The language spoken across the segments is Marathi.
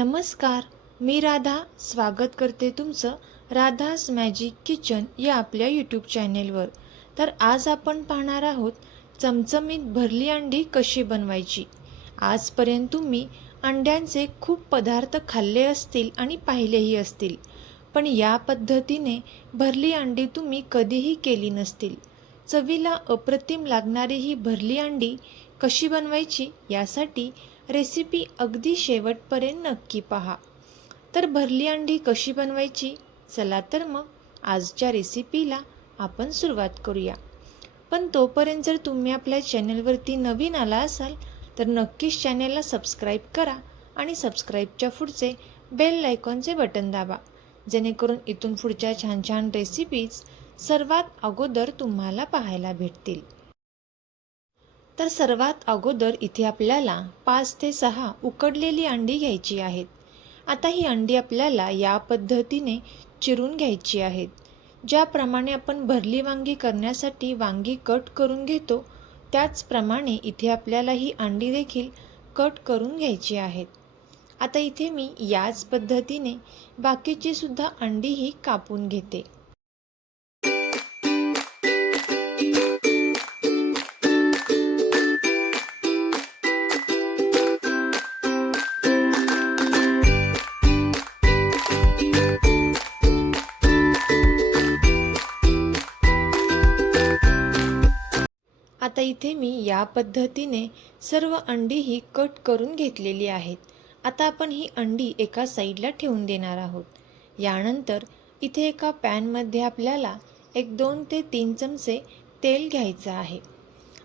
नमस्कार मी राधा. स्वागत करते तुमचं राधाज मॅजिक किचन या आपल्या यूट्यूब चॅनेलवर तर आज आपण पाहणार आहोत चमचमीत भरली अंडी कशी बनवायची? आजपर्यंत तुम्ही अंड्यांचे खूप पदार्थ खाल्ले असतील आणि पाहिलेही असतील पण या पद्धतीने भरली अंडी तुम्ही कधीही केली नसतील. चवीला अप्रतिम लागणारी ही भरली अंडी कशी बनवायची यासाठी रेसिपी अगदी शेवटपर्यंत नक्की पहा. तर भरली अंडी कशी बनवायची? चला तर मग आजच्या रेसिपीला आपण सुरुवात करूया. पण तोपर्यंत जर तुम्ही आपल्या चॅनलवरती नवीन आला असाल तर नक्कीच चॅनेलला सबस्क्राईब करा आणि सबस्क्राईबच्या पुढचे बेल लायकॉनचे बटन दाबा. जेणेकरून इथून पुढच्या छान छान रेसिपीज सर्वात अगोदर तुम्हाला पाहायला भेटतील. तर सर्वात अगोदर इथे आपल्याला पाच ते सहा उकडलेली अंडी घ्यायची आहेत. आता ही अंडी आपल्याला या पद्धतीने चिरून घ्यायची आहेत. ज्याप्रमाणे आपण भरली वांगी करण्यासाठी वांगी कट करून घेतो त्याचप्रमाणे इथे आपल्याला ही अंडी देखील कट करून घ्यायची आहेत. आता इथे मी याच पद्धतीने बाकीची सुद्धा अंडीही कापून घेते. आता इथे मी या पद्धतीने सर्व अंडी ही कट करून घेतलेली आहेत. आता आपण ही अंडी एका साईडला ठेवून देणार आहोत. यानंतर इथे एका पॅनमध्ये आपल्याला एक दोन ते तीन चमचे तेल घ्यायचं आहे.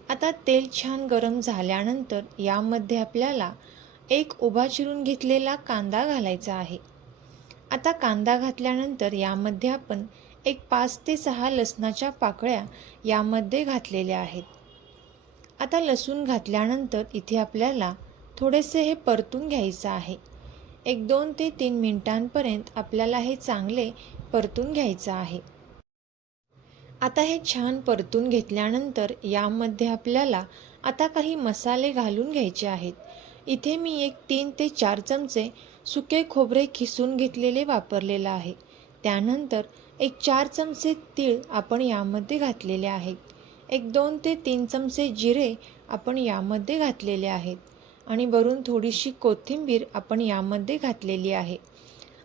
आता तेल छान गरम झाल्यानंतर यामध्ये आपल्याला एक उभा चिरून घेतलेला कांदा घालायचा आहे. आता कांदा घातल्यानंतर यामध्ये आपण एक पाच ते सहा लसणाच्या पाकळ्या यामध्ये घातलेल्या आहेत. आता लसूण घातल्यानंतर इथे आपल्याला थोडेसे हे परतून घ्यायचं आहे. एक दोन ते तीन मिनिटांपर्यंत आपल्याला हे चांगले परतून घ्यायचं आहे. आता हे छान परतून घेतल्यानंतर यामध्ये आपल्याला आता काही मसाले घालून घ्यायचे आहेत. इथे मी एक तीन ते चार चमचे सुके खोबरे खिसून घेतलेले वापरलेलं आहे. त्यानंतर एक चार चमचे तीळ आपण यामध्ये घातलेले आहेत. एक दोन ते तीन चमचे जिरे आपण यामध्ये घातलेले आहेत. आणि वरून थोडीशी कोथिंबीर आपण यामध्ये घातलेली आहे.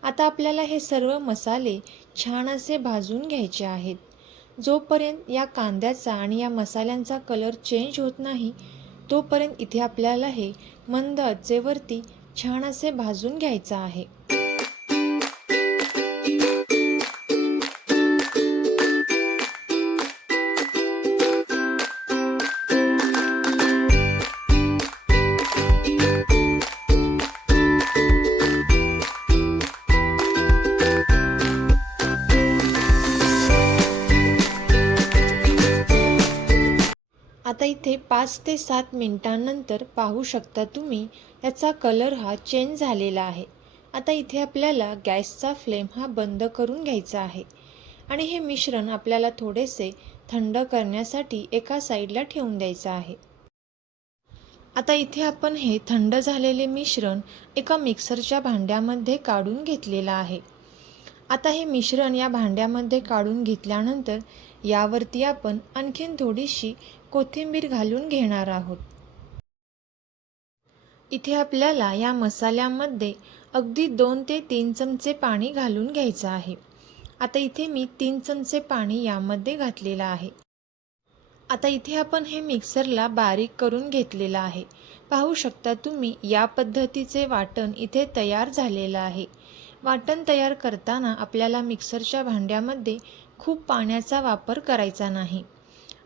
आता आपल्याला हे सर्व मसाले छान असे भाजून घ्यायचे आहेत. जोपर्यंत या कांद्याचा आणि या मसाल्यांचा कलर चेंज होत नाही तोपर्यंत इथे आपल्याला हे मंद आचेवरती छान असे भाजून घ्यायचं आहे. इथे पाच ते सात मिनटांनंतर पाहू शकता तुम्ही याचा कलर हा चेंज झालेला आहे. आता इथे आपल्याला गॅसचा फ्लेम हा बंद करून घ्यायचा आहे. आणि हे मिश्रण आपल्याला थोडेसे थंड करण्यासाठी एका साईडला ठेवून द्यायचं आहे. आता इथे आपण हे थंड झालेले मिश्रण एका मिक्सरच्या भांड्यामध्ये काढून घेतलेलं आहे. आता हे मिश्रण या भांड्यामध्ये काढून घेतल्यानंतर यावरती आपण आणखीन थोडीशी कोथिंबीर घालून घेणार आहोत. इथे आपल्याला या मसाल्यामध्ये अगदी दोन ते तीन चमचे पाणी घालून घ्यायचं आहे. आता इथे मी तीन चमचे पाणी यामध्ये घातलेलं आहे. आता इथे आपण हे मिक्सरला बारीक करून घेतलेलं आहे. पाहू शकता तुम्ही या पद्धतीचे वाटण इथे तयार झालेलं आहे. वाटण तयार करताना आपल्याला मिक्सरच्या भांड्यामध्ये खूप पाण्याचा वापर करायचा नाही.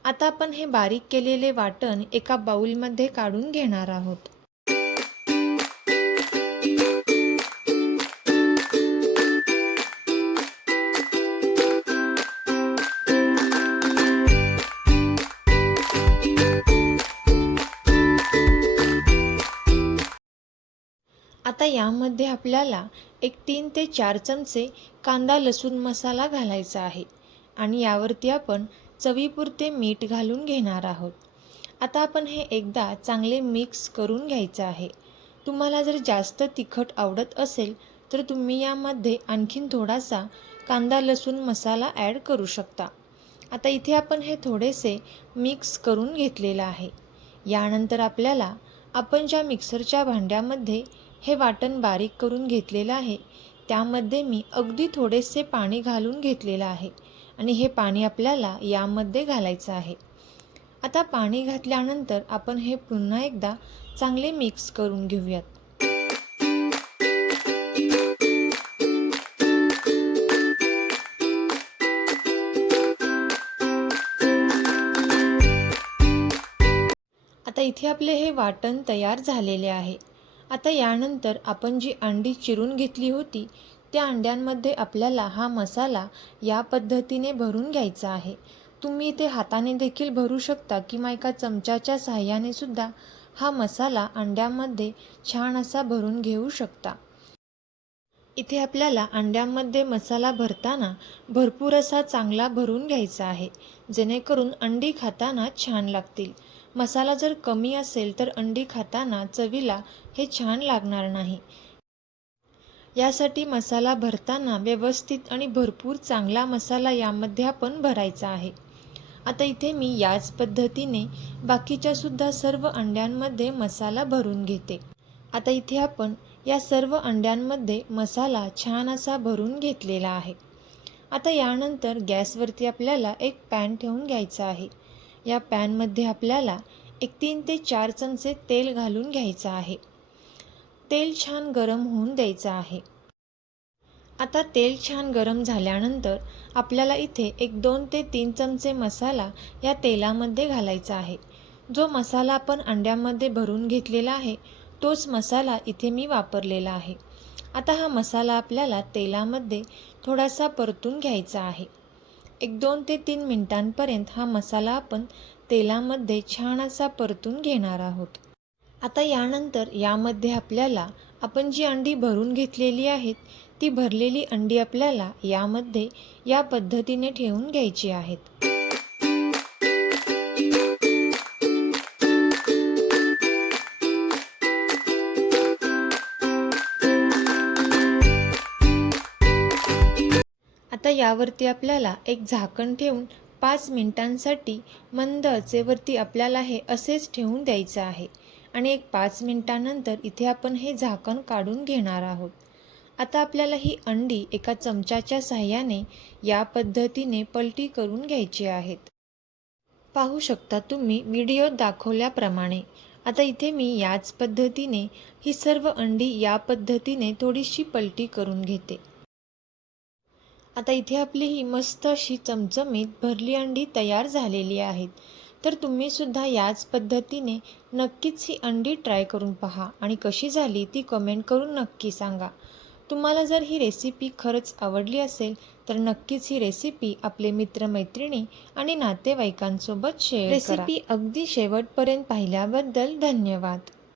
आता आपण हे बारीक केलेले वाटण एका बाऊलमध्ये काढून घेणार आहोत. आता यामध्ये आपल्याला एक तीन ते चार चमचे कांदा लसूण मसाला घालायचा आहे आणि यावरती आपण चवीपुरते मीठ घालून घेणार आहोत. आता आपण हे एकदा चांगले मिक्स करून घ्यायचं आहे. तुम्हाला जर जास्त तिखट आवडत असेल तर तुम्ही यामध्ये आणखीन थोडासा कांदा लसूण मसाला ॲड करू शकता. आता इथे आपण हे थोडेसे मिक्स करून घेतलेलं आहे. यानंतर आपल्याला आपण ज्या मिक्सरच्या भांड्यामध्ये हे वाटण बारीक करून घेतलेलं आहे. त्यामध्ये मी अगदी थोडेसे पाणी घालून घेतलेलं आहे आणि हे पाणी आपल्याला यामध्ये घालायचं आहे. आता पाणी घातल्यानंतर आपण हे पुन्हा एकदा चांगले मिक्स करून घेऊयात. आता इथे आपले हे वाटण तयार झालेले आहे. आता यानंतर आपण जी अंडी चिरून घेतली होती त्या अंड्यांमध्ये आपल्याला हा मसाला या पद्धतीने भरून घ्यायचा आहे. तुम्ही इथे हाताने देखील भरू शकता किंवा एका चमच्याच्या साह्याने सुद्धा हा मसाला अंड्यामध्ये छान असा भरून घेऊ शकता. इथे आपल्याला अंड्यांमध्ये मसाला भरताना भरपूर असा चांगला भरून घ्यायचा आहे जेणेकरून अंडी खाताना छान लागतील. मसाला जर कमी असेल तर अंडी खाताना चवीला हे छान लागणार नाही. यासाठी मसाला भरताना व्यवस्थित आणि भरपूर चांगला मसाला यामध्ये आपण भरायचा आहे. आता इथे मी याच पद्धतीने बाकीच्या सुद्धा सर्व अंड्यांमध्ये मसाला भरून घेते. आता इथे आपण या सर्व अंड्यांमध्ये मसाला छान असा भरून घेतलेला आहे. आता यानंतर गॅसवरती आपल्याला एक पॅन ठेवून घ्यायचा आहे. या पॅनमध्ये आपल्याला एक तीन ते चार चमचे तेल घालून घ्यायचं आहे. तेल छान गरम होऊन द्यायचं आहे. आता तेल छान गरम झाल्यानंतर आपल्याला इथे एक दोन ते तीन चमचे मसाला या तेलामध्ये घालायचा आहे. जो मसाला आपण अंड्यामध्ये भरून घेतलेला आहे तोच मसाला इथे मी वापरलेला आहे. आता हा मसाला आपल्याला तेलामध्ये थोडासा परतून घ्यायचा आहे. एक दोन ते तीन मिनटांपर्यंत हा मसाला आपण तेलामध्ये छान असा परतून घेणार आहोत. आता यानंतर यामध्ये आपल्याला आपण जी अंडी भरून घेतलेली आहेत ती भरलेली अंडी आपल्याला यामध्ये या पद्धतीने ठेवून घ्यायची आहेत. आता यावरती आपल्याला एक झाकण ठेवून पाच मिनिटांसाठी मंद अचेवरती आपल्याला हे असेच ठेवून द्यायचं आहे. आणि एक पाच मिनिटानंतर इथे आपण हे झाकण काढून घेणार आहोत. आता आपल्याला ही अंडी एका चमच्याच्या साह्याने या पद्धतीने पलटी करून घ्यायची आहेत. पाहू शकता तुम्ही व्हिडिओ दाखवल्याप्रमाणे. आता इथे मी याच पद्धतीने ही सर्व अंडी या पद्धतीने थोडीशी पलटी करून घेते. आता इथे आपली ही मस्त अशी चमचमीत भरली अंडी तयार झालेली आहेत. तर तुम्ही सुद्धा याच पद्धतीने नक्कीच ही अंडी ट्राय करून पहा आणि कशी झाली ती कमेंट करून नक्की सांगा. तुम्हाला जर ही रेसिपी खरंच आवडली असेल तर नक्कीच ही रेसिपी आपले मित्रमैत्रिणी आणि नातेवाईकांसोबत शेअर रेसिपी अगदी शेवटपर्यंत पाहिल्याबद्दल धन्यवाद.